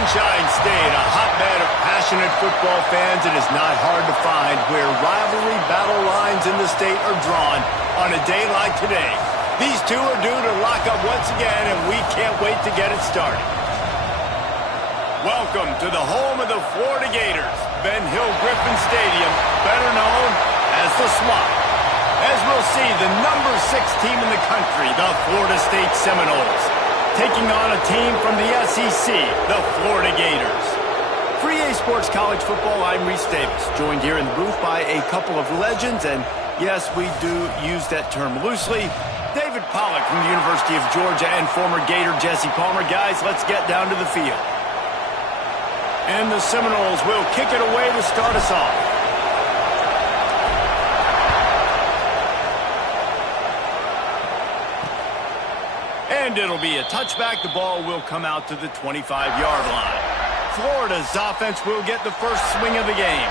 Sunshine State, a hotbed of passionate football fans. It is not hard to find where rivalry battle lines in the state are drawn on a day like today. These two are due to lock up once again, and we can't wait to get it started. Welcome to the home of the Florida Gators, Ben Hill Griffin Stadium, better known as the Swamp. As we'll see, the number 6 team in the country, the Florida State Seminoles, taking on a team from the SEC, the Florida Gators. For EA Sports College Football, I'm Reese Davis, joined here in the booth by a couple of legends, and yes, we do use that term loosely. David Pollack from the University of Georgia and former Gator Jesse Palmer. Guys, let's get down to the field. And the Seminoles will kick it away to start us off. And it'll be a touchback. The ball will come out to the 25-yard line. Florida's offense will get the first swing of the game.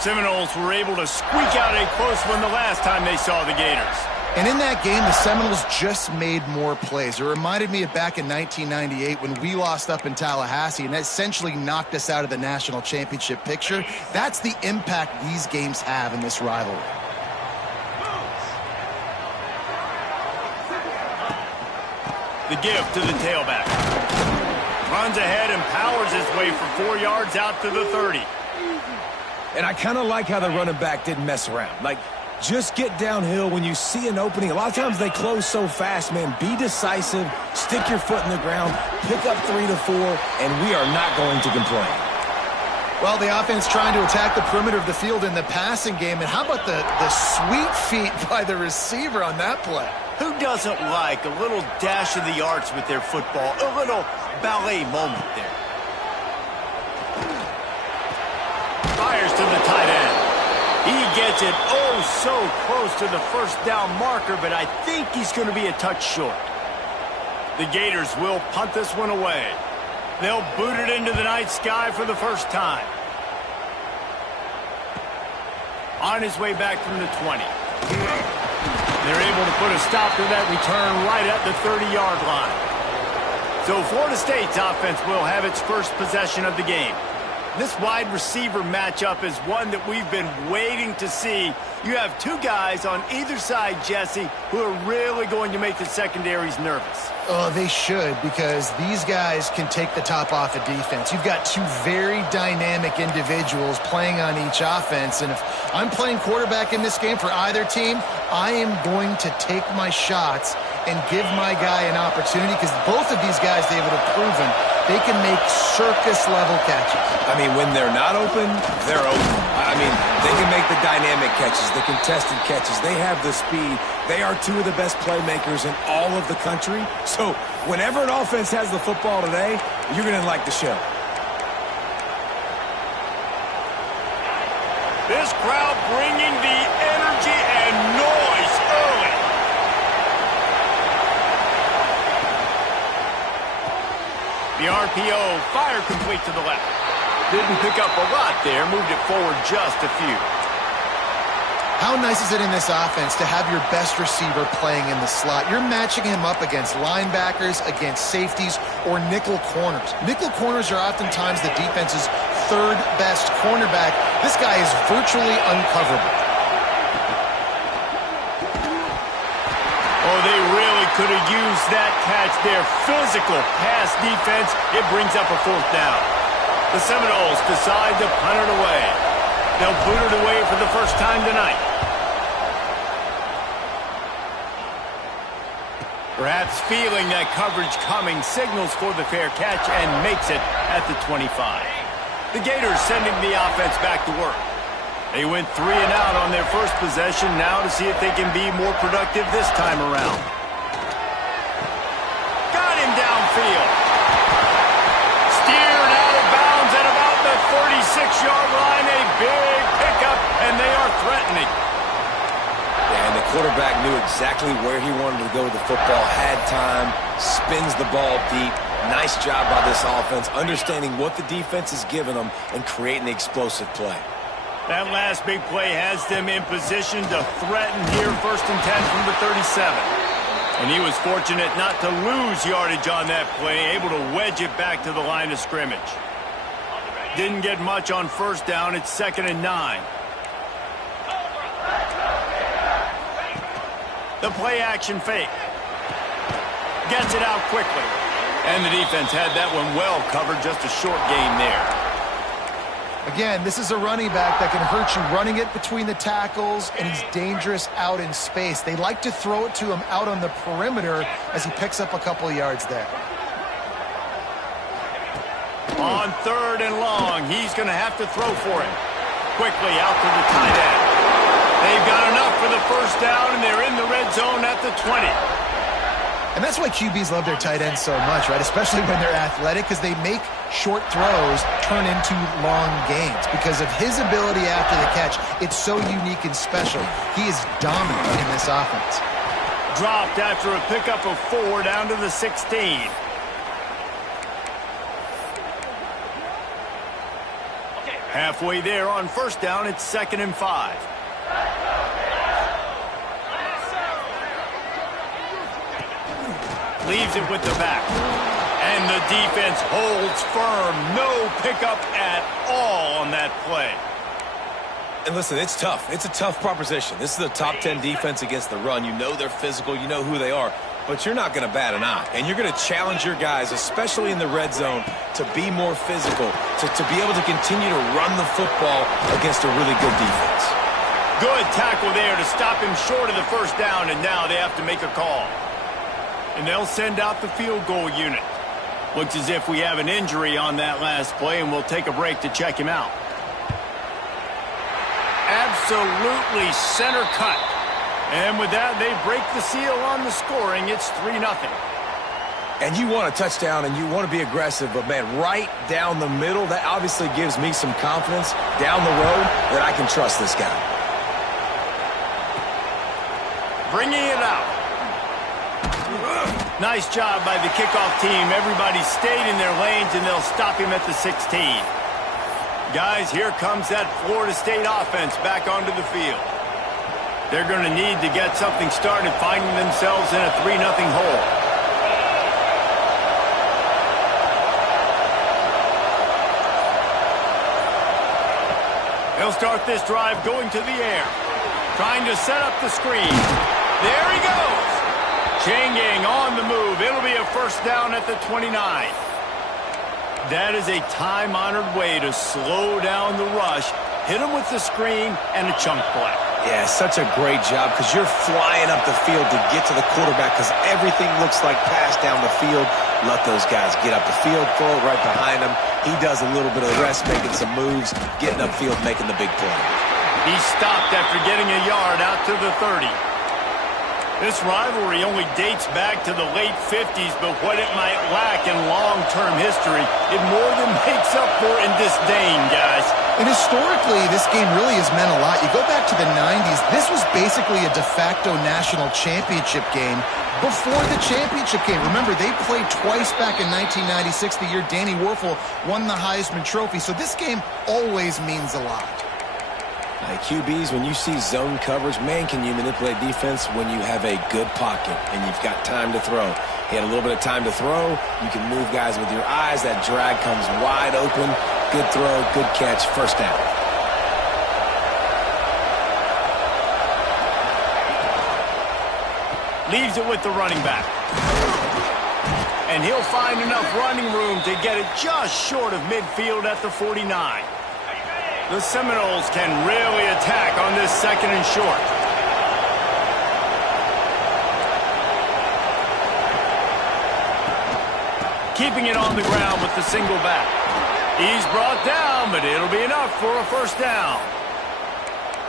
Seminoles were able to squeak out a close one the last time they saw the Gators. And in that game, the Seminoles just made more plays. It reminded me of back in 1998 when we lost up in Tallahassee and essentially knocked us out of the national championship picture. That's the impact these games have in this rivalry. The give to the tailback. Runs ahead and powers his way for 4 yards out to the 30. And I kind of like how the running back didn't mess around. Like, just get downhill when you see an opening. A lot of times they close so fast, man. Be decisive, stick your foot in the ground, pick up 3 to 4, and we are not going to complain. Well, the offense trying to attack the perimeter of the field in the passing game. And how about the sweet feet by the receiver on that play? Who doesn't like a little dash of the arts with their football? A little ballet moment there. Fires to the tight end. He gets it so close to the first down marker, but I think he's going to be a touch short. The Gators will punt this one away. They'll boot it into the night sky for the first time. On his way back from the 20. They're able to put a stop to that return right at the 30-yard line. So Florida State's offense will have its first possession of the game. This wide receiver matchup is one that we've been waiting to see. You have two guys on either side, Jesse, who are really going to make the secondaries nervous. Oh, they should, because these guys can take the top off a defense. You've got two very dynamic individuals playing on each offense, and if I'm playing quarterback in this game for either team, I am going to take my shots and give my guy an opportunity, because both of these guys, David, have proven they can make circus-level catches. I mean, when they're not open, they're open. I mean, they can make the dynamic catches, the contested catches. They have the speed. They are two of the best playmakers in all of the country. So whenever an offense has the football today, you're going to like the show. This crowd bringing the energy and noise early. The RPO, fire complete to the left. Didn't pick up a lot there, moved it forward just a few. How nice is it in this offense to have your best receiver playing in the slot? You're matching him up against linebackers, against safeties, or nickel corners. Nickel corners are oftentimes the defense's third best cornerback. This guy is virtually uncoverable. Oh, they really could have used that catch there. Physical pass defense. It brings up a 4th down. The Seminoles decide to punt it away. They'll boot it away for the first time tonight. Perhaps feeling that coverage coming, signals for the fair catch and makes it at the 25. The Gators sending the offense back to work. They went 3 and out on their first possession, now to see if they can be more productive this time around. Got him downfield. Steered out of bounds at about the 36-yard line. A big pickup, and they are threatening. And the quarterback knew exactly where he wanted to go with the football, had time, spins the ball deep. Nice job by this offense, understanding what the defense is giving them and creating the explosive play. That last big play has them in position to threaten here, 1st and 10 from the 37. And he was fortunate not to lose yardage on that play, able to wedge it back to the line of scrimmage. Didn't get much on first down. It's 2nd and 9. The play action fake. Gets it out quickly. And the defense had that one well covered. Just a short gain there. Again, this is a running back that can hurt you running it between the tackles, and he's dangerous out in space. They like to throw it to him out on the perimeter as he picks up a couple yards there. On 3rd and long, he's going to have to throw for it. Quickly out to the tight end. They've got enough for the first down, and they're in the red zone at the 20. And that's why QBs love their tight ends so much, right? Especially when they're athletic, because they make short throws turn into long gains. Because of his ability after the catch, it's so unique and special. He is dominant in this offense. Dropped after a pickup of 4 down to the 16. Halfway there on first down, it's 2nd and 5. Leaves it with the back. And the defense holds firm. No pickup at all on that play. And listen, it's tough. It's a tough proposition. This is a top 10 defense against the run. You know they're physical. You know who they are. But you're not going to bat an eye. And you're going to challenge your guys, especially in the red zone, to be more physical, to be able to continue to run the football against a really good defense. Good tackle there to stop him short of the first down, and now they have to make a call. And they'll send out the field goal unit. Looks as if we have an injury on that last play, and we'll take a break to check him out. Absolutely center cut. And with that, they break the seal on the scoring. It's 3-0. And you want a touchdown, and you want to be aggressive, but, man, right down the middle, that obviously gives me some confidence down the road that I can trust this guy. Bringing it out. Nice job by the kickoff team. Everybody stayed in their lanes, and they'll stop him at the 16. Guys, here comes that Florida State offense back onto the field. They're going to need to get something started, finding themselves in a 3-0 hole. They'll start this drive going to the air. Trying to set up the screen. There he goes. Chain gang on the move. It'll be a first down at the 29. That is a time-honored way to slow down the rush, hit him with the screen, and a chunk play. Yeah, such a great job because you're flying up the field to get to the quarterback because everything looks like pass down the field. Let those guys get up the field, throw it right behind him. He does a little bit of the rest, making some moves, getting upfield, making the big play. He stopped after getting a yard out to the 30. This rivalry only dates back to the late 50s, but what it might lack in long-term history, it more than makes up for in disdain, guys. And historically, this game really has meant a lot. You go back to the 90s, this was basically a de facto national championship game before the championship game. Remember, they played twice back in 1996, the year Danny Werfel won the Heisman Trophy. So this game always means a lot. QBs, when you see zone coverage, man, can you manipulate defense when you have a good pocket and you've got time to throw. He had a little bit of time to throw. You can move guys with your eyes. That drag comes wide open. Good throw, good catch, first down. Leaves it with the running back. And he'll find enough running room to get it just short of midfield at the 49. The Seminoles can really attack on this 2nd and short. Keeping it on the ground with the single back. He's brought down, but it'll be enough for a first down.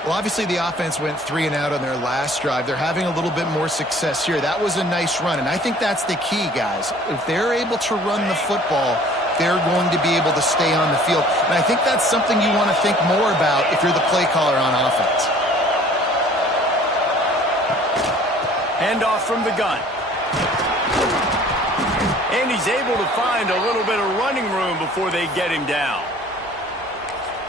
Well, obviously the offense went 3 and out on their last drive. They're having a little bit more success here. That was a nice run, and I think that's the key, guys. If they're able to run the football, they're going to be able to stay on the field. And I think that's something you want to think more about if you're the play caller on offense. Handoff from the gun. And he's able to find a little bit of running room before they get him down.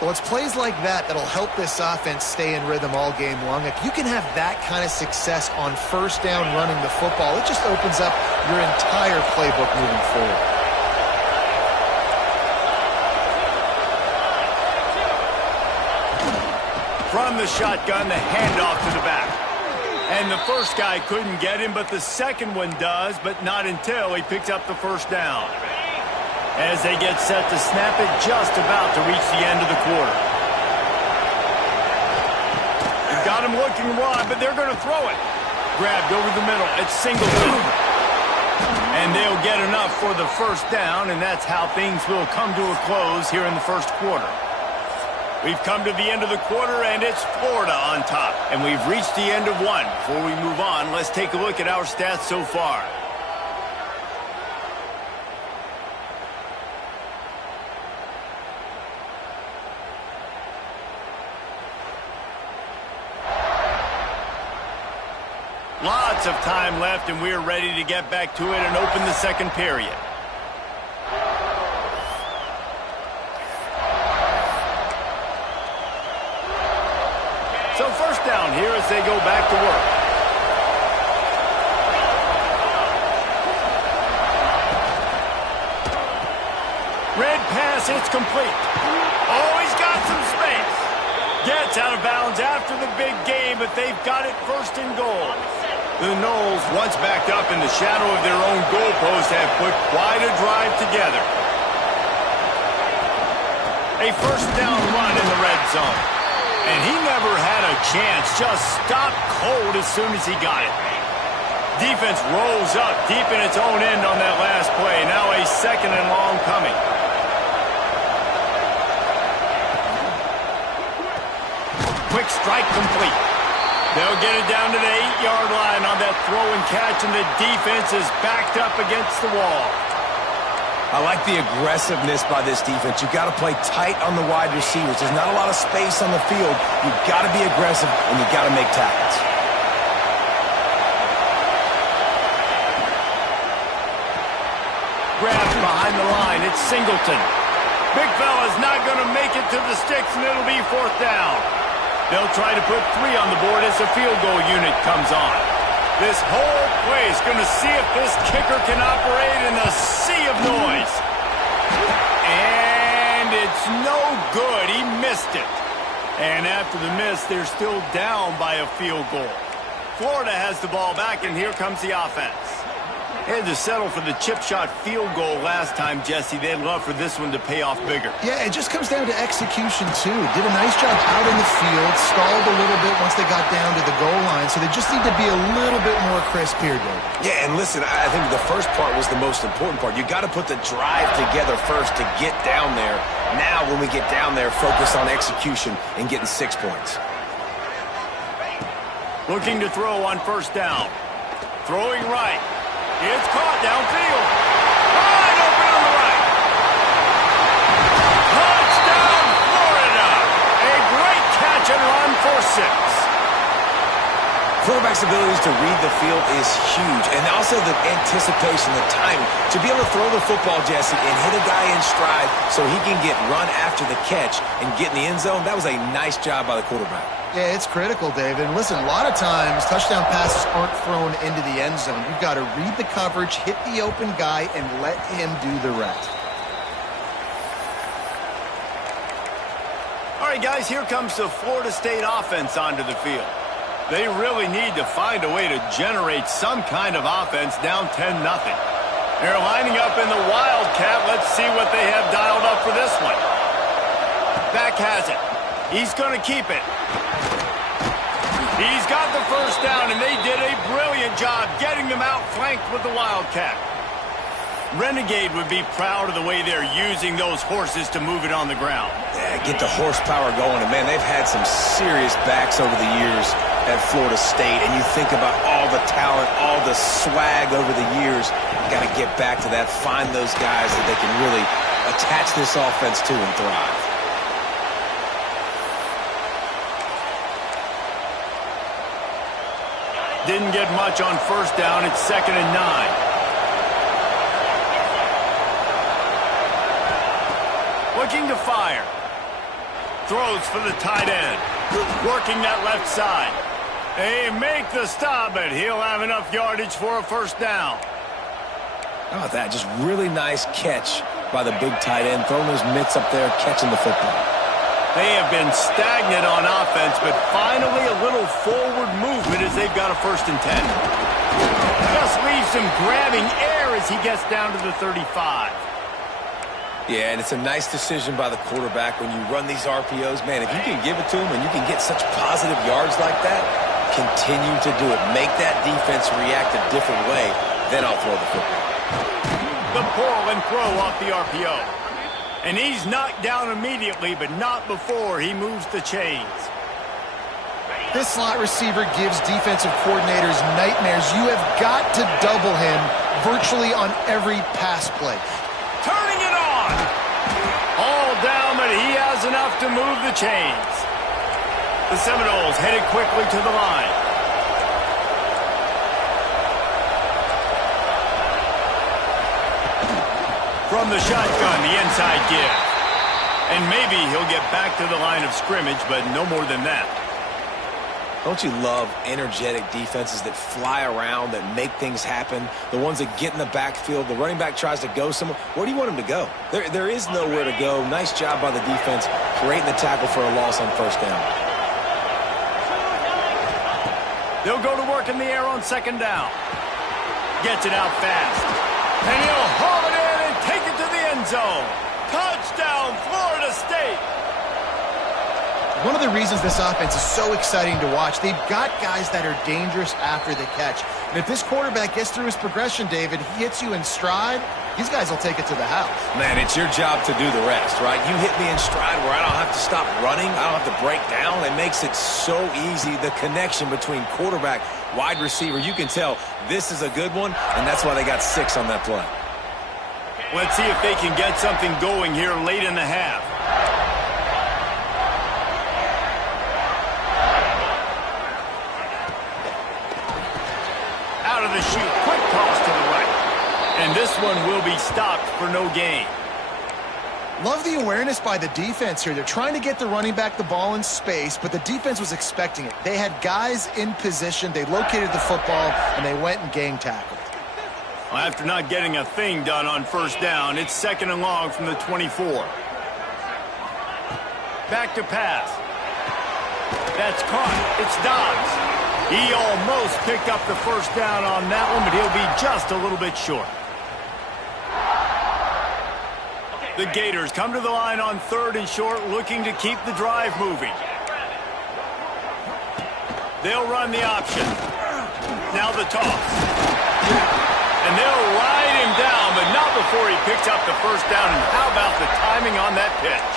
Well, it's plays like that that'll help this offense stay in rhythm all game long. If you can have that kind of success on first down running the football, it just opens up your entire playbook moving forward. From the shotgun, the handoff to the back. And the first guy couldn't get him, but the second one does, but not until he picks up the first down. As they get set to snap it, just about to reach the end of the quarter. They've got him looking wide, but they're going to throw it. Grabbed over the middle. It's Singleton. And they'll get enough for the first down, and that's how things will come to a close here in the first quarter. We've come to the end of the quarter, and it's Florida on top. And we've reached the end of one. Before we move on, let's take a look at our stats so far. Lots of time left, and we're ready to get back to it and open the second period. So first down here as they go back to work. Red pass, it's complete. Oh, he's got some space. Gets out of bounds after the big game, but they've got it first and goal. The Noles, once backed up in the shadow of their own goalpost, have put quite a drive together. A first down run in the red zone. And he never had a chance, just stopped cold as soon as he got it. Defense rolls up deep in its own end on that last play. Now a second and long coming. Quick strike complete. They'll get it down to the 8-yard line on that throw and catch, and the defense is backed up against the wall. I like the aggressiveness by this defense. You've got to play tight on the wide receivers. There's not a lot of space on the field. You've got to be aggressive, and you've got to make tackles. Grabbed behind the line. It's Singleton. Big fella's not going to make it to the sticks, and it'll be fourth down. They'll try to put 3 on the board as the field goal unit comes on. This whole play is going to see if this kicker can operate in a sea of noise. And it's no good. He missed it. And after the miss, they're still down by a field goal. Florida has the ball back, and here comes the offense. Had to settle for the chip shot field goal last time, Jesse. They'd love for this one to pay off bigger. Yeah, it just comes down to execution, too. Did a nice job out in the field, stalled a little bit once they got down to the goal line, so they just need to be a little bit more crisp here, Dave. Yeah, and listen, I think the first part was the most important part. You got to put the drive together first to get down there. Now, when we get down there, focus on execution and getting 6 points. Looking to throw on first down. Throwing right. It's caught downfield. Wide open on the right. Touchdown, Florida. A great catch and run for 6. Quarterback's abilities to read the field is huge, and also the anticipation, the timing. To be able to throw the football, Jesse, and hit a guy in stride so he can get run after the catch and get in the end zone, that was a nice job by the quarterback. Yeah, it's critical, David. And listen, a lot of times touchdown passes aren't thrown into the end zone. You've got to read the coverage, hit the open guy, and let him do the rest. All right, guys, here comes the Florida State offense onto the field. They really need to find a way to generate some kind of offense down 10-0. They're lining up in the Wildcat. Let's see what they have dialed up for this one. Back has it. He's going to keep it. He's got the first down, and they did a brilliant job getting them outflanked with the Wildcat. Renegade would be proud of the way they're using those horses to move it on the ground. Yeah, get the horsepower going. And, man, they've had some serious backs over the years at Florida State. And you think about all the talent, all the swag over the years. Got to get back to that, find those guys that they can really attach this offense to and thrive. Didn't get much on first down. It's 2nd and 9. Looking to fire. Throws for the tight end. Working that left side. They make the stop, but he'll have enough yardage for a first down. Oh, that just really nice catch by the big tight end, throwing those mitts up there, catching the football. They have been stagnant on offense, but finally a little forward movement as they've got a 1st and 10. Just leaves him grabbing air as he gets down to the 35. Yeah, and it's a nice decision by the quarterback when you run these RPOs. Man, if you can give it to him and you can get such positive yards like that, continue to do it. Make that defense react a different way, then I'll throw the football. The pull and throw off the RPO. And he's knocked down immediately, but not before he moves the chains. This slot receiver gives defensive coordinators nightmares. You have got to double him virtually on every pass play. Turning it on. All down, but he has enough to move the chains. The Seminoles headed quickly to the line. From the shotgun, the inside give. And maybe he'll get back to the line of scrimmage, but no more than that. Don't you love energetic defenses that fly around, that make things happen? The ones that get in the backfield, the running back tries to go somewhere. Where do you want him to go? There is nowhere to go. Nice job by the defense, creating the tackle for a loss on 1st down. They'll go to work in the air on 2nd down. Gets it out fast. And he'll haul it in and take it to the end zone. Touchdown, Florida State. One of the reasons this offense is so exciting to watch, they've got guys that are dangerous after the catch. And if this quarterback gets through his progression, David, he hits you in stride, these guys will take it to the house. Man, it's your job to do the rest, right? You hit me in stride where I don't have to stop running. I don't have to break down. It makes it so easy, the connection between quarterback, wide receiver. You can tell this is a good one, and that's why they got 6 on that play. Let's see if they can get something going here late in the half. Out of the chute, quick toss to the right. And this one will be stopped for no gain. Love the awareness by the defense here. They're trying to get the running back the ball in space, but the defense was expecting it. They had guys in position. They located the football, and they went and gang tackled. Well, after not getting a thing done on 1st down, it's 2nd and long from the 24. Back to pass. That's caught. It's Dobbs. He almost picked up the 1st down on that one, but he'll be just a little bit short. The Gators come to the line on 3rd and short, looking to keep the drive moving. They'll run the option. Now the toss. And they'll ride him down, but not before he picks up the 1st down. And how about the timing on that pitch?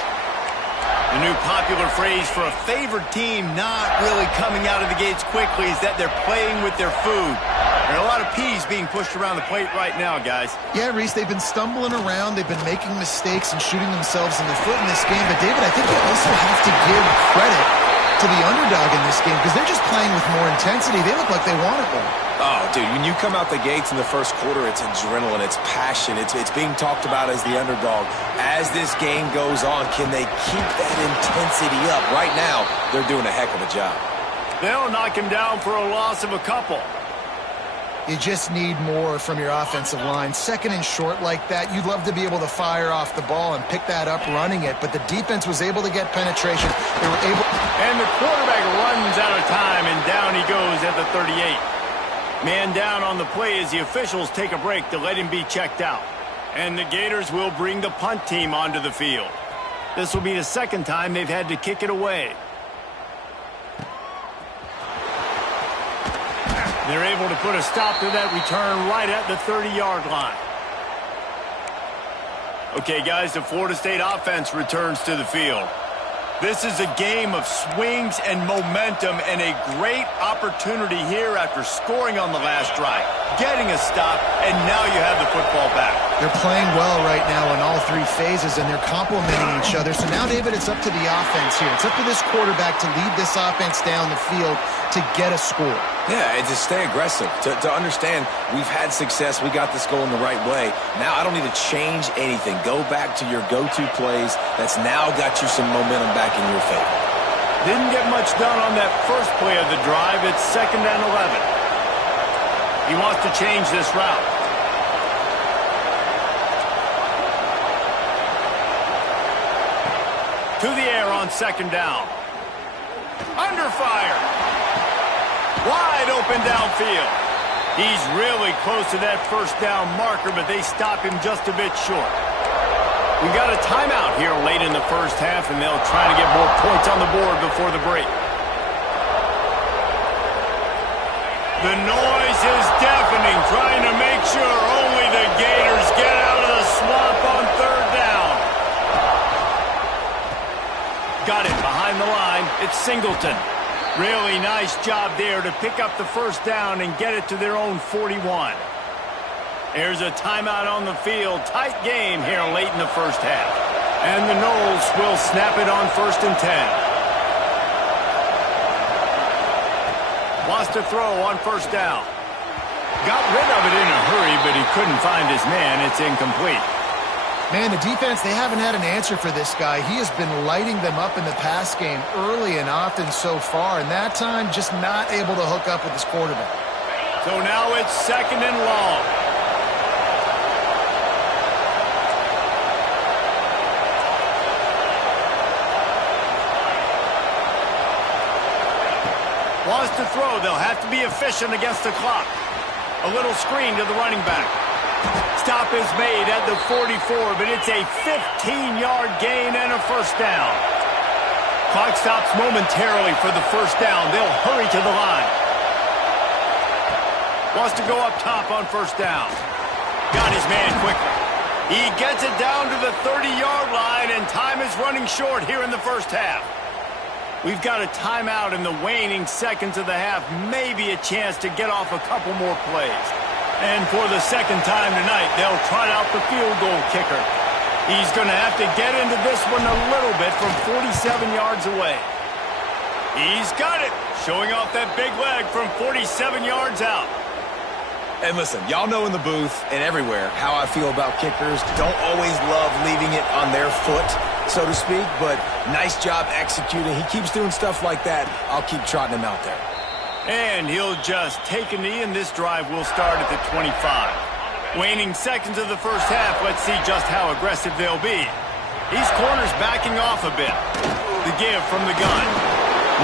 The new popular phrase for a favored team not really coming out of the gates quickly is that they're playing with their food. There are a lot of peas being pushed around the plate right now, guys. Yeah, Reese, they've been stumbling around. They've been making mistakes and shooting themselves in the foot in this game. But, David, I think you also have to give credit to the underdog in this game because they're just playing with more intensity. They look like they want it more. Oh, dude, when you come out the gates in the 1st quarter, it's adrenaline, it's passion, it's being talked about as the underdog. As this game goes on, can they keep that intensity up? Right now, they're doing a heck of a job. They'll knock him down for a loss of a couple. You just need more from your offensive line. 2nd and short like that, you'd love to be able to fire off the ball and pick that up running it, but the defense was able to get penetration. They were able... And the quarterback runs out of time, and down he goes at the 38. Man down on the play as the officials take a break to let him be checked out. And the Gators will bring the punt team onto the field. This will be the 2nd time they've had to kick it away. They're able to put a stop to that return right at the 30-yard line. Okay, guys, the Florida State offense returns to the field. This is a game of swings and momentum and a great opportunity here after scoring on the last drive, getting a stop, and now you have the football back. They're playing well right now in all 3 phases, and they're complementing each other. So now, David, it's up to the offense here. It's up to this quarterback to lead this offense down the field to get a score. Yeah, and to stay aggressive, to understand we've had success, we got this goal in the right way. Now I don't need to change anything. Go back to your go-to plays. That's now got you some momentum back in your favor. Didn't get much done on that first play of the drive. It's 2nd and 11. He wants to change this route. To the air on 2nd down. Under fire. Wide open downfield. He's really close to that first down marker, but they stop him just a bit short. We got a timeout here late in the first half, and they'll try to get more points on the board before the break. The noise is deafening, trying to make sure only the Gators get out of the swamp on 3rd down. Got it behind the line. It's Singleton. Really nice job there to pick up the first down and get it to their own 41. There's a timeout on the field. Tight game here late in the first half. And the Noles will snap it on 1st and 10. Wants to throw on 1st down. Got rid of it in a hurry, but he couldn't find his man. It's incomplete. Man, the defense, they haven't had an answer for this guy. He has been lighting them up in the pass game early and often so far, and that time just not able to hook up with his quarterback. So now it's 2nd and long. Wants to throw. They'll have to be efficient against the clock. A little screen to the running back. Stop is made at the 44, but it's a 15-yard gain and a first down. Clock stops momentarily for the first down. They'll hurry to the line. Wants to go up top on 1st down. Got his man quickly. He gets it down to the 30-yard line, and time is running short here in the first half. We've got a timeout in the waning seconds of the half. Maybe a chance to get off a couple more plays. And for the 2nd time tonight, they'll try out the field goal kicker. He's going to have to get into this one a little bit from 47 yards away. He's got it, showing off that big leg from 47 yards out. And listen, y'all know in the booth and everywhere how I feel about kickers. Don't always love leaving it on their foot, so to speak, but nice job executing. He keeps doing stuff like that. I'll keep trotting him out there. And he'll just take a knee, and this drive will start at the 25. Waning seconds of the first half, let's see just how aggressive they'll be. These corners backing off a bit. The give from the gun.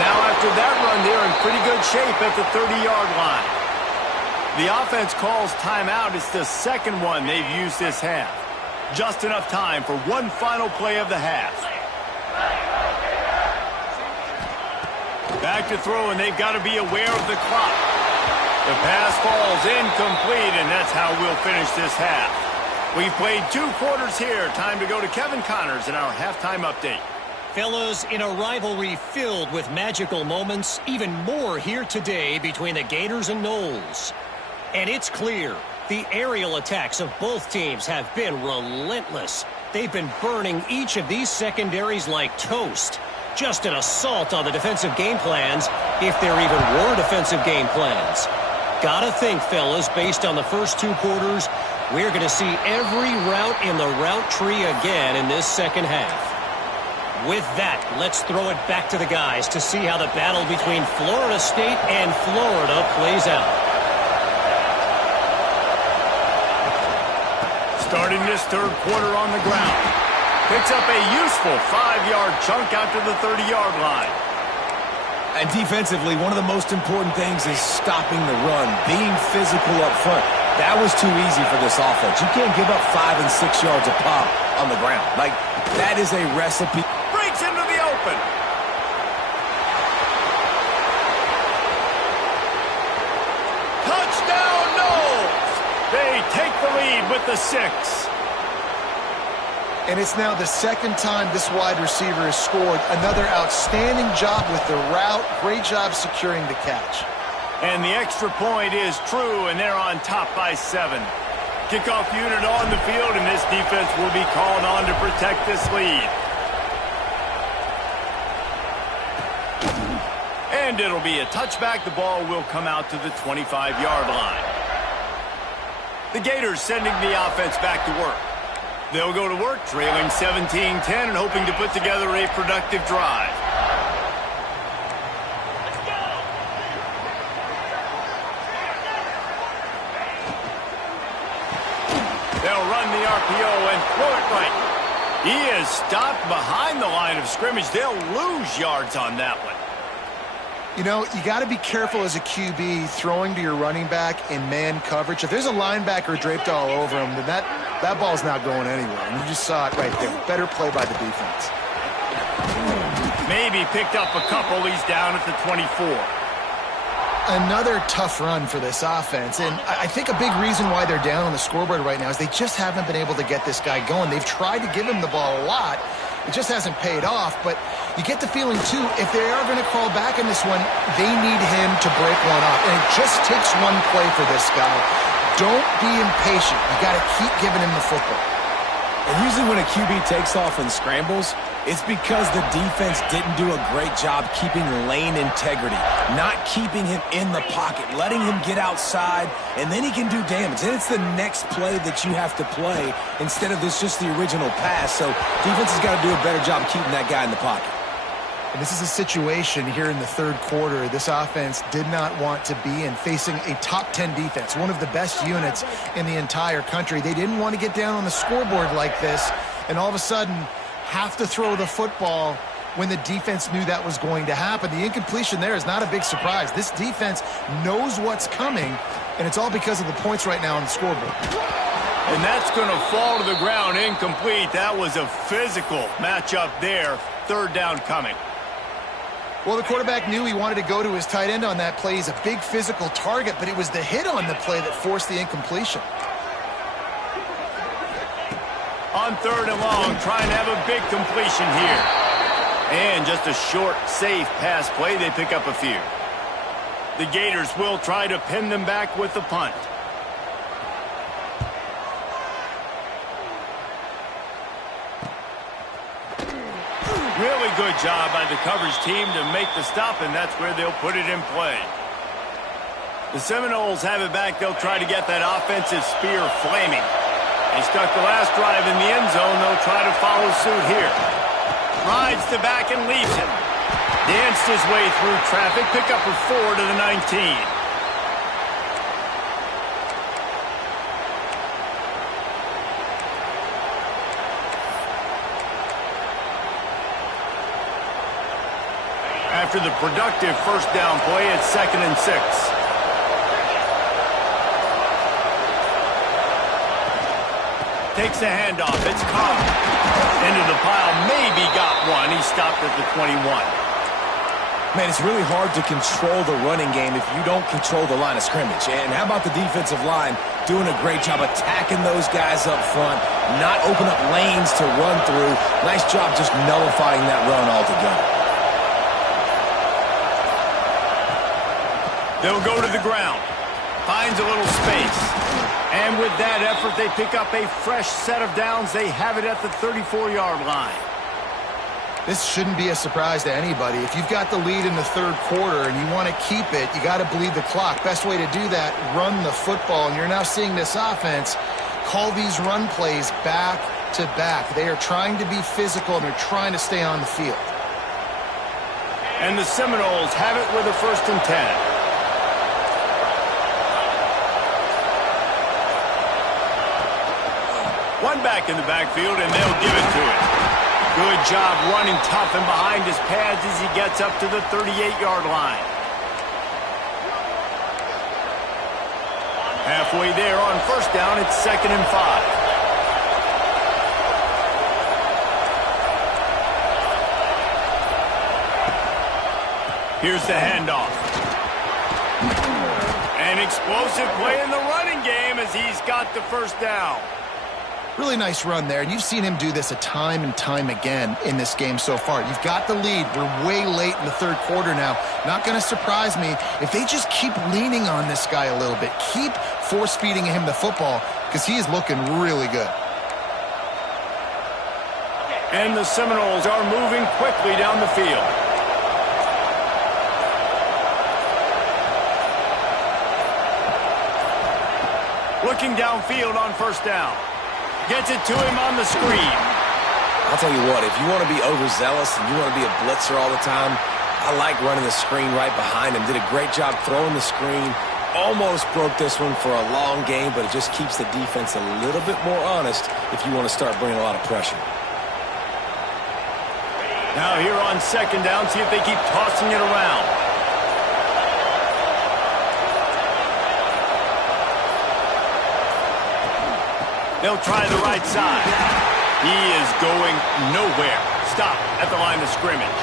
Now after that run, they're in pretty good shape at the 30-yard line. The offense calls timeout. It's the 2nd one they've used this half. Just enough time for one final play of the half. Back to throw, and they've got to be aware of the clock. The pass falls incomplete, and that's how we'll finish this half. We've played 2 quarters here. Time to go to Kevin Connors in our halftime update. Fellas, in a rivalry filled with magical moments, even more here today between the Gators and Noles. And it's clear, the aerial attacks of both teams have been relentless. They've been burning each of these secondaries like toast. Just an assault on the defensive game plans, if there even were defensive game plans. Gotta think, fellas, based on the first 2 quarters, we're going to see every route in the route tree again in this 2nd half. With that, let's throw it back to the guys to see how the battle between Florida State and Florida plays out. Starting this 3rd quarter on the ground. Picks up a useful 5-yard chunk out to the 30-yard line. And defensively, one of the most important things is stopping the run, being physical up front. That was too easy for this offense. You can't give up 5 and 6 yards a pop on the ground. Like, that is a recipe. Breaks into the open. Touchdown, Noles! They take the lead with the 6. And it's now the 2nd time this wide receiver has scored. Another outstanding job with the route. Great job securing the catch. And the extra point is true, and they're on top by 7. Kickoff unit on the field, and this defense will be called on to protect this lead. And it'll be a touchback. The ball will come out to the 25-yard line. The Gators sending the offense back to work. They'll go to work, trailing 17-10 and hoping to put together a productive drive. They'll run the RPO and throw it right. He is stopped behind the line of scrimmage. They'll lose yards on that one. You know, you got to be careful as a QB throwing to your running back in man coverage. If there's a linebacker draped all over him, then that ball's not going anywhere. And you just saw it right there. Better play by the defense. Maybe picked up a couple. He's down at the 24. Another tough run for this offense, and I think a big reason why they're down on the scoreboard right now is they just haven't been able to get this guy going. They've tried to give him the ball a lot. It just hasn't paid off, but you get the feeling, too, if they are going to crawl back in this one, they need him to break one off, and it just takes one play for this guy. Don't be impatient. You got to keep giving him the football. And usually when a QB takes off and scrambles, it's because the defense didn't do a great job keeping lane integrity, not keeping him in the pocket, letting him get outside, and then he can do damage. And it's the next play that you have to play instead of just the original pass. So defense has got to do a better job keeping that guy in the pocket. And this is a situation here in the third quarter this offense did not want to be in, facing a top 10 defense, one of the best units in the entire country. They didn't want to get down on the scoreboard like this, and all of a sudden have to throw the football when the defense knew that was going to happen. The incompletion there is not a big surprise. This defense knows what's coming, and it's all because of the points right now on the scoreboard. And that's going to fall to the ground incomplete. That was a physical matchup there. Third down coming. Well, the quarterback knew he wanted to go to his tight end on that play. He's a big physical target, but it was the hit on the play that forced the incompletion. On third and long, trying to have a big completion here. And just a short, safe pass play. They pick up a few. The Gators will try to pin them back with the punt. Really good job by the coverage team to make the stop, and that's where they'll put it in play. The Seminoles have it back. They'll try to get that offensive spear flaming. They stuck the last drive in the end zone. They'll try to follow suit here. Rides the back and leaves it. Danced his way through traffic. Pick up a 4 to the 19. After the productive first down play, it's 2nd and 6. Takes the handoff. It's caught. Into the pile. Maybe got one. He stopped at the 21. Man, it's really hard to control the running game if you don't control the line of scrimmage. And how about the defensive line doing a great job attacking those guys up front, not open up lanes to run through. Nice job just nullifying that run altogether. They'll go to the ground. Finds a little space. And with that effort, they pick up a fresh set of downs. They have it at the 34-yard line. This shouldn't be a surprise to anybody. If you've got the lead in the third quarter and you want to keep it, you got to bleed the clock. Best way to do that, run the football. And you're now seeing this offense call these run plays back to back. They are trying to be physical, and they're trying to stay on the field. And the Seminoles have it with a 1st and 10. One back in the backfield, and they'll give it to him. Good job running tough and behind his pads as he gets up to the 38-yard line. Halfway there on first down, it's 2nd and 5. Here's the handoff. An explosive play in the running game as he's got the first down. Really nice run there, and you've seen him do this a time and time again in this game so far. You've got the lead. We're way late in the third quarter now. Not going to surprise me if they just keep leaning on this guy a little bit. Keep force-feeding him the football because he is looking really good. And the Seminoles are moving quickly down the field. Looking downfield on first down. Gets it to him on the screen. I'll tell you what, if you want to be overzealous and you want to be a blitzer all the time, I like running the screen right behind him. Did a great job throwing the screen. Almost broke this one for a long game, but it just keeps the defense a little bit more honest if you want to start bringing a lot of pressure. Now here on second down, see if they keep tossing it around. They'll try the right side. He is going nowhere. Stop at the line of scrimmage.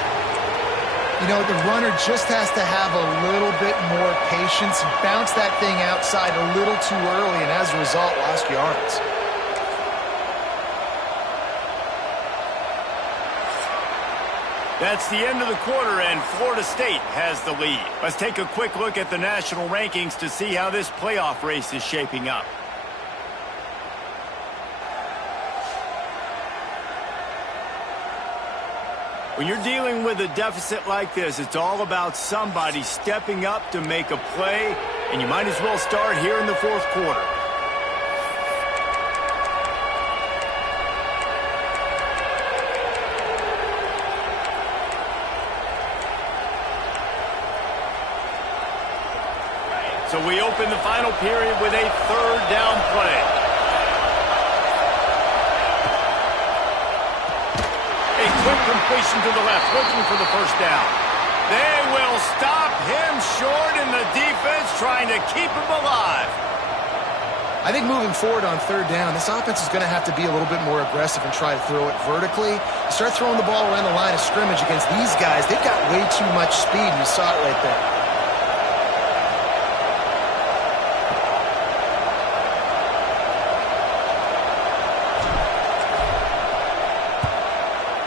You know, the runner just has to have a little bit more patience, bounce that thing outside a little too early, and as a result, lost yards. That's the end of the quarter, and Florida State has the lead. Let's take a quick look at the national rankings to see how this playoff race is shaping up. When you're dealing with a deficit like this, it's all about somebody stepping up to make a play, and you might as well start here in the fourth quarter. So we open the final period with a third down play. A quick completion to the left, looking for the first down. They will stop him short, and the defense trying to keep him alive. I think moving forward on third down, this offense is going to have to be a little bit more aggressive and try to throw it vertically. Start throwing the ball around the line of scrimmage against these guys. They've got way too much speed, and you saw it right there.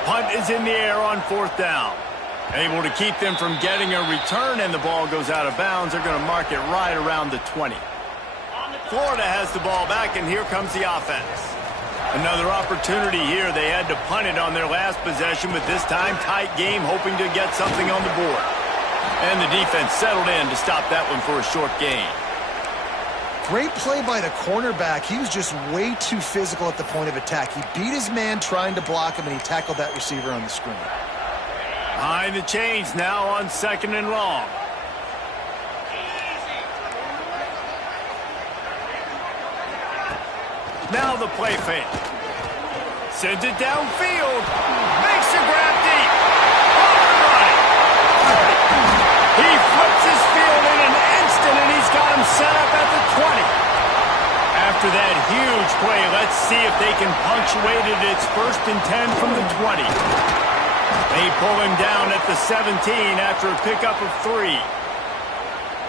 Punt is in the air on fourth down. Able to keep them from getting a return, and the ball goes out of bounds. They're going to mark it right around the 20. Florida has the ball back, and here comes the offense. Another opportunity here. They had to punt it on their last possession, but this time tight game, hoping to get something on the board. And the defense settled in to stop that one for a short gain. Great play by the cornerback. He was just way too physical at the point of attack. He beat his man trying to block him, and he tackled that receiver on the screen. Behind the chains now on second and long. Now the play fake. Sends it downfield. Makes a grab deep. Off and running. He flips his field in an instant, and he's got him set up at the 20. After that huge play, let's see if they can punctuate it. It's 1st and 10 from the 20. They pull him down at the 17 after a pickup of 3.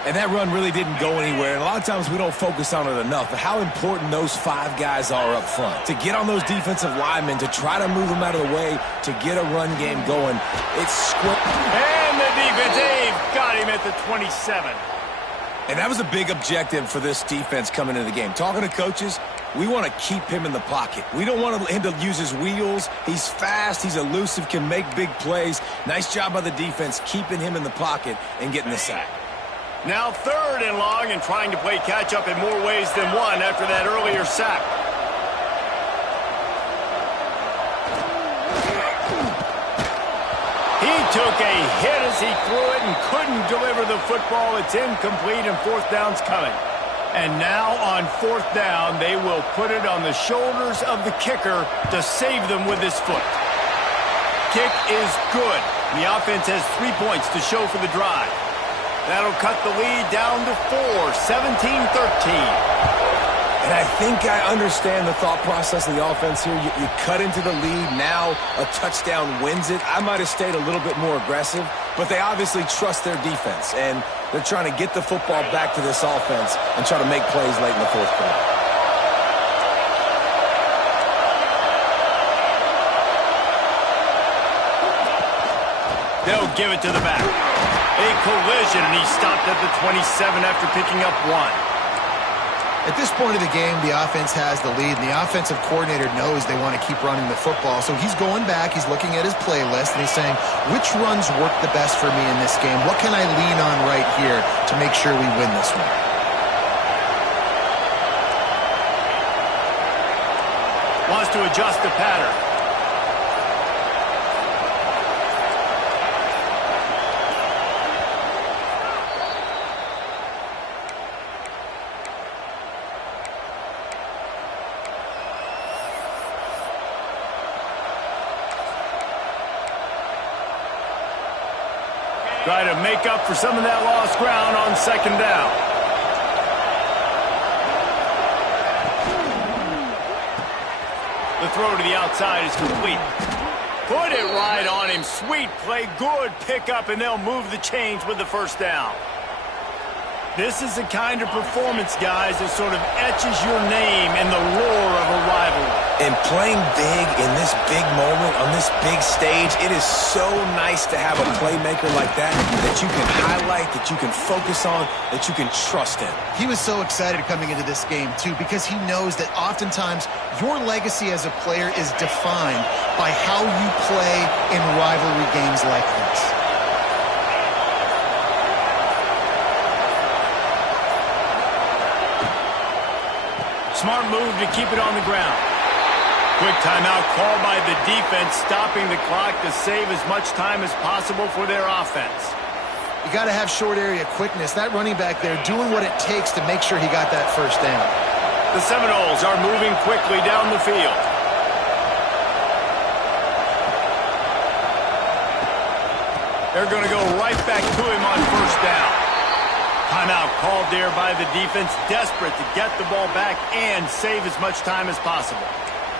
And that run really didn't go anywhere. And a lot of times we don't focus on it enough. But how important those 5 guys are up front. To get on those defensive linemen, to try to move them out of the way, to get a run game going. It's and the defense, they've got him at the 27. And that was a big objective for this defense coming into the game. Talking to coaches, we want to keep him in the pocket. We don't want him to use his wheels. He's fast, he's elusive, can make big plays. Nice job by the defense keeping him in the pocket and getting the sack. Now 3rd and long, and trying to play catch-up in more ways than one after that earlier sack. He took a hit as he threw it and couldn't deliver the football. It's incomplete, and 4th down's coming. And now on 4th down, they will put it on the shoulders of the kicker to save them with his foot. Kick is good. The offense has 3 points to show for the drive. That'll cut the lead down to 4, 17-13. And I think I understand the thought process of the offense here. You cut into the lead. Now a touchdown wins it. I might have stayed a little bit more aggressive, but they obviously trust their defense, and they're trying to get the football back to this offense and try to make plays late in the 4th quarter. They'll give it to the back. A collision, and he stopped at the 27 after picking up 1. At this point of the game, the offense has the lead, and the offensive coordinator knows they want to keep running the football. So he's going back, he's looking at his playlist, and he's saying, which runs work the best for me in this game? What can I lean on right here to make sure we win this one? Wants to adjust the pattern. Try to make up for some of that lost ground on second down. The throw to the outside is complete. Put it right on him. Sweet play. Good pickup, and they'll move the chains with the first down. This is the kind of performance, guys, that sort of etches your name in the lore of a rivalry. And playing big in this big moment, on this big stage, it is so nice to have a playmaker like that you can highlight, that you can focus on, that you can trust in. He was so excited coming into this game, too, because he knows that oftentimes your legacy as a player is defined by how you play in rivalry games like this. Smart move to keep it on the ground. Quick timeout called by the defense, stopping the clock to save as much time as possible for their offense. You got to have short area quickness. That running back there doing what it takes to make sure he got that first down. The Seminoles are moving quickly down the field. They're going to go right back to him on first down. Timeout called there by the defense, desperate to get the ball back and save as much time as possible.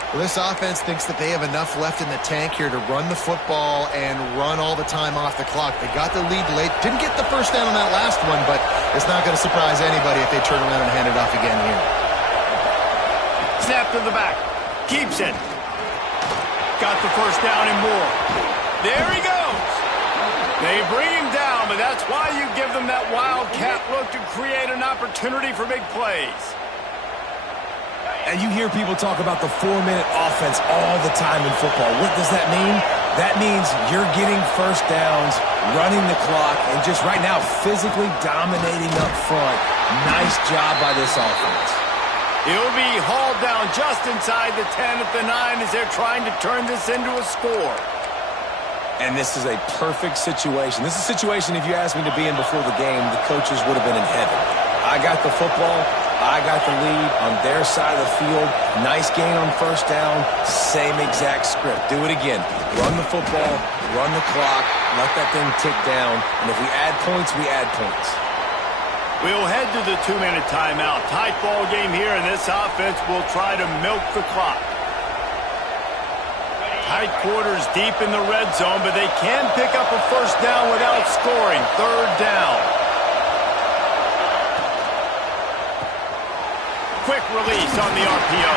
Well, this offense thinks that they have enough left in the tank here to run the football and run all the time off the clock. They got the lead late. Didn't get the first down on that last one, but it's not going to surprise anybody if they turn around and hand it off again here. Snap to the back. Keeps it. Got the first down and more. There he goes. They bring him down, but that's why you give them that wildcat look to create an opportunity for big plays. And you hear people talk about the 4-minute offense all the time in football. What does that mean? That means you're getting first downs, running the clock, and just right now physically dominating up front. Nice job by this offense. He'll be hauled down just inside the 10 at the 9 as they're trying to turn this into a score. And this is a perfect situation. This is a situation, if you asked me to be in before the game, the coaches would have been in heaven. I got the football. I got the lead on their side of the field. Nice gain on first down. Same exact script. Do it again. Run the football, run the clock, let that thing tick down. And if we add points, we add points. We'll head to the 2-minute timeout. Tight ball game here, and this offense will try to milk the clock. Tight quarters deep in the red zone, but they can pick up a first down without scoring. Third down. Quick release on the RPO.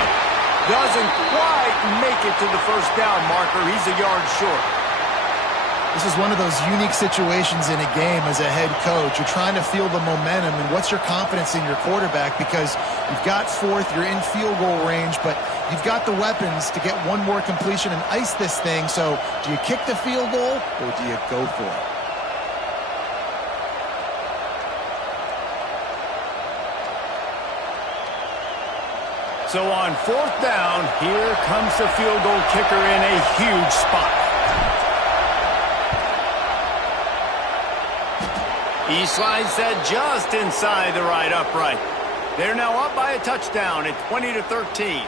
Doesn't quite make it to the first down marker. He's a yard short. This is one of those unique situations in a game as a head coach. You're trying to feel the momentum, and what's your confidence in your quarterback? Because you've got fourth, you're in field goal range, but you've got the weapons to get one more completion and ice this thing. So do you kick the field goal or do you go for it? So on fourth down, here comes the field goal kicker in a huge spot. He slides that just inside the right upright. They're now up by a touchdown at 20-13.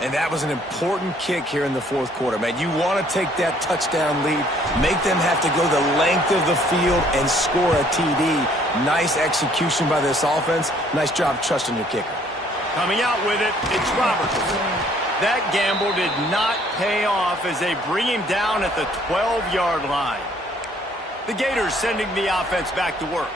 And that was an important kick here in the fourth quarter, man. You want to take that touchdown lead, make them have to go the length of the field and score a TD. Nice execution by this offense. Nice job trusting your kicker. Coming out with it, it's Roberts. That gamble did not pay off as they bring him down at the 12-yard line. The Gators sending the offense back to work.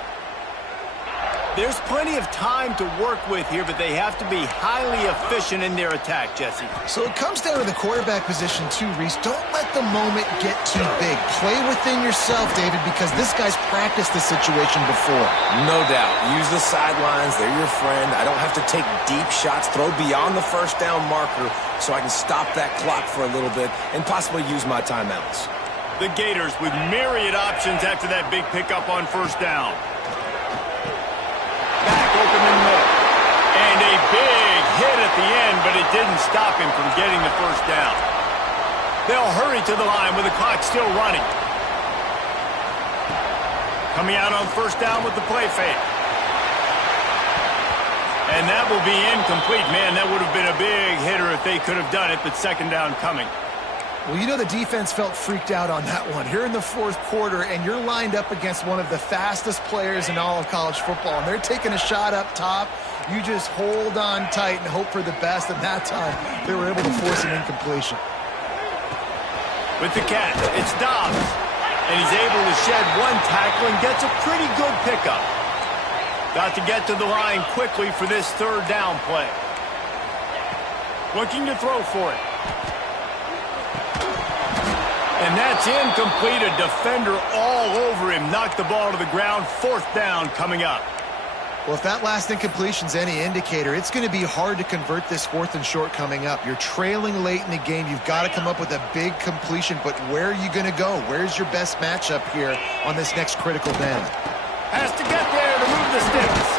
There's plenty of time to work with here, but they have to be highly efficient in their attack, Jesse. So it comes down to the quarterback position too, Reese. Don't let the moment get too big. Play within yourself, David, because this guy's practiced this situation before. No doubt. Use the sidelines. They're your friend. I don't have to take deep shots, throw beyond the first down marker so I can stop that clock for a little bit and possibly use my timeouts. The Gators with myriad options after that big pickup on first down. Back open in the middle. And a big hit at the end, but it didn't stop him from getting the first down. They'll hurry to the line with the clock still running. Coming out on first down with the play fake. And that will be incomplete. Man, that would have been a big hitter if they could have done it, but second down coming. Well, you know the defense felt freaked out on that one. Here in the fourth quarter, and you're lined up against one of the fastest players in all of college football, and they're taking a shot up top. You just hold on tight and hope for the best, and that time they were able to force an incompletion. With the catch, it's Dobbs. And he's able to shed one tackle and gets a pretty good pickup. Got to get to the line quickly for this third down play. Looking to throw for it. And that's incomplete. A defender all over him. Knocked the ball to the ground. Fourth down coming up. Well, if that last incompletion's any indicator, it's going to be hard to convert this fourth and short coming up. You're trailing late in the game. You've got to come up with a big completion, but where are you going to go? Where's your best matchup here on this next critical down? Has to get there to move the sticks.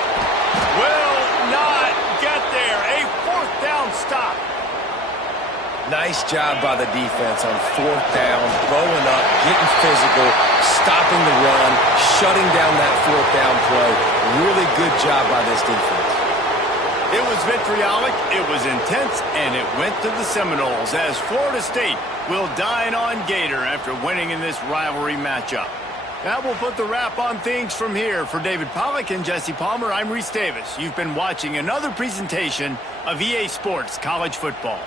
Will not get there. A fourth down stop. Nice job by the defense on fourth down, blowing up, getting physical, stopping the run, shutting down that fourth down play. Really good job by this defense. It was vitriolic, it was intense, and it went to the Seminoles as Florida State will dine on Gator after winning in this rivalry matchup. That will put the wrap on things from here. For David Pollack and Jesse Palmer, I'm Reese Davis. You've been watching another presentation of EA Sports College Football.